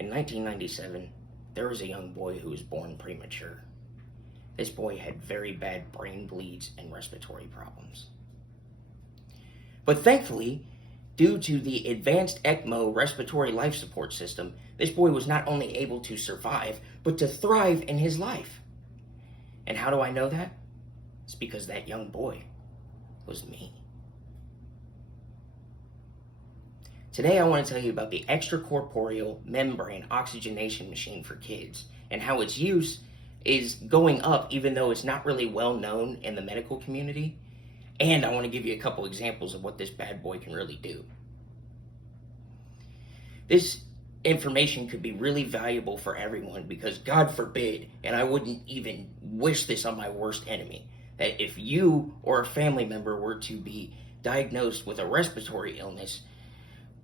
In 1997, there was a young boy who was born premature. This boy had very bad brain bleeds and respiratory problems. But thankfully, due to the advanced ECMO respiratory life support system, this boy was not only able to survive, but to thrive in his life. And how do I know that? It's because that young boy was me. Today I want to tell you about the extracorporeal membrane oxygenation machine for kids and how its use is going up even though it's not really well known in the medical community. And I want to give you a couple examples of what this bad boy can really do. This information could be really valuable for everyone because God forbid, and I wouldn't even wish this on my worst enemy, that if you or a family member were to be diagnosed with a respiratory illness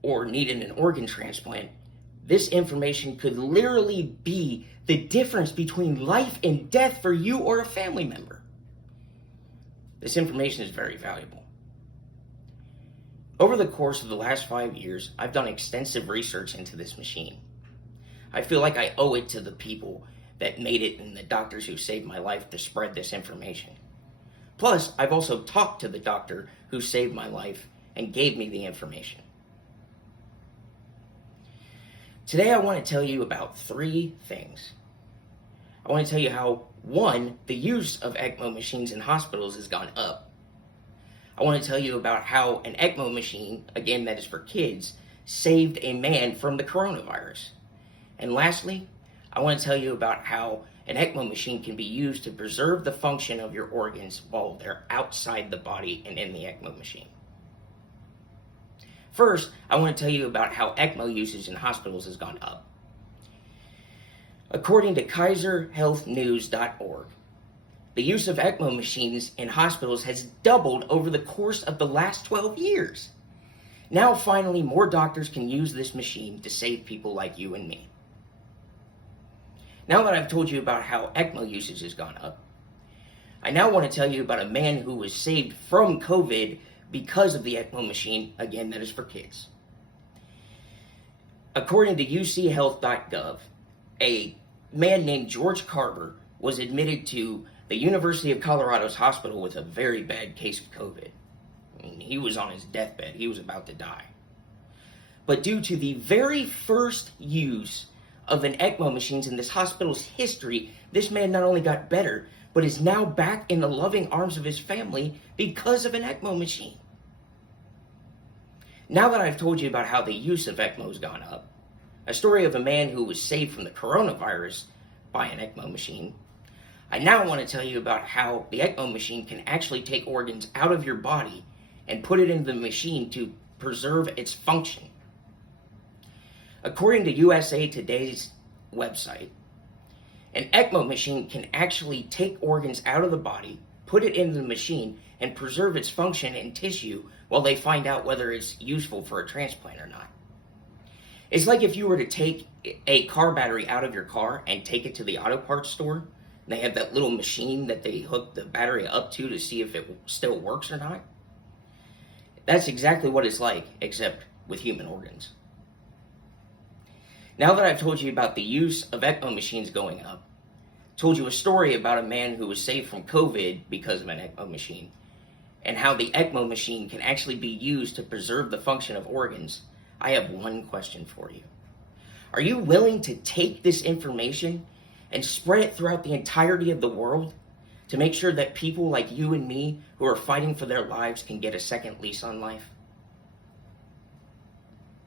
or needed an organ transplant, this information could literally be the difference between life and death for you or a family member. This information is very valuable. Over the course of the last 5 years, I've done extensive research into this machine. I feel like I owe it to the people that made it and the doctors who saved my life to spread this information. Plus, I've also talked to the doctor who saved my life and gave me the information. Today I want to tell you about 3 things. I want to tell you how, 1, the use of ECMO machines in hospitals has gone up. I want to tell you about how an ECMO machine, again that is for kids, saved a man from the coronavirus. And lastly, I want to tell you about how an ECMO machine can be used to preserve the function of your organs while they're outside the body and in the ECMO machine. First, I want to tell you about how ECMO usage in hospitals has gone up. According to KaiserHealthNews.org, the use of ECMO machines in hospitals has doubled over the course of the last 12 years. Now, finally, more doctors can use this machine to save people like you and me. Now that I've told you about how ECMO usage has gone up, I now want to tell you about a man who was saved from COVID because of the ECMO machine, again, that is for kids. According to UCHealth.gov, a man named George Carver was admitted to the University of Colorado's hospital with a very bad case of COVID. I mean, he was on his deathbed. He was about to die. But due to the very first use of an ECMO machines in this hospital's history, this man not only got better, but is now back in the loving arms of his family because of an ECMO machine. Now that I've told you about how the use of ECMO has gone up, a story of a man who was saved from the coronavirus by an ECMO machine, I now want to tell you about how the ECMO machine can actually take organs out of your body and put it into the machine to preserve its function. According to USA Today's website, an ECMO machine can actually take organs out of the body, put it into the machine, and preserve its function and tissue while they find out whether it's useful for a transplant or not. It's like if you were to take a car battery out of your car and take it to the auto parts store. They have that little machine that they hook the battery up to see if it still works or not. That's exactly what it's like, except with human organs. Now that I've told you about the use of ECMO machines going up, told you a story about a man who was saved from COVID because of an ECMO machine, and how the ECMO machine can actually be used to preserve the function of organs, I have one question for you. Are you willing to take this information and spread it throughout the entirety of the world to make sure that people like you and me who are fighting for their lives can get a second lease on life?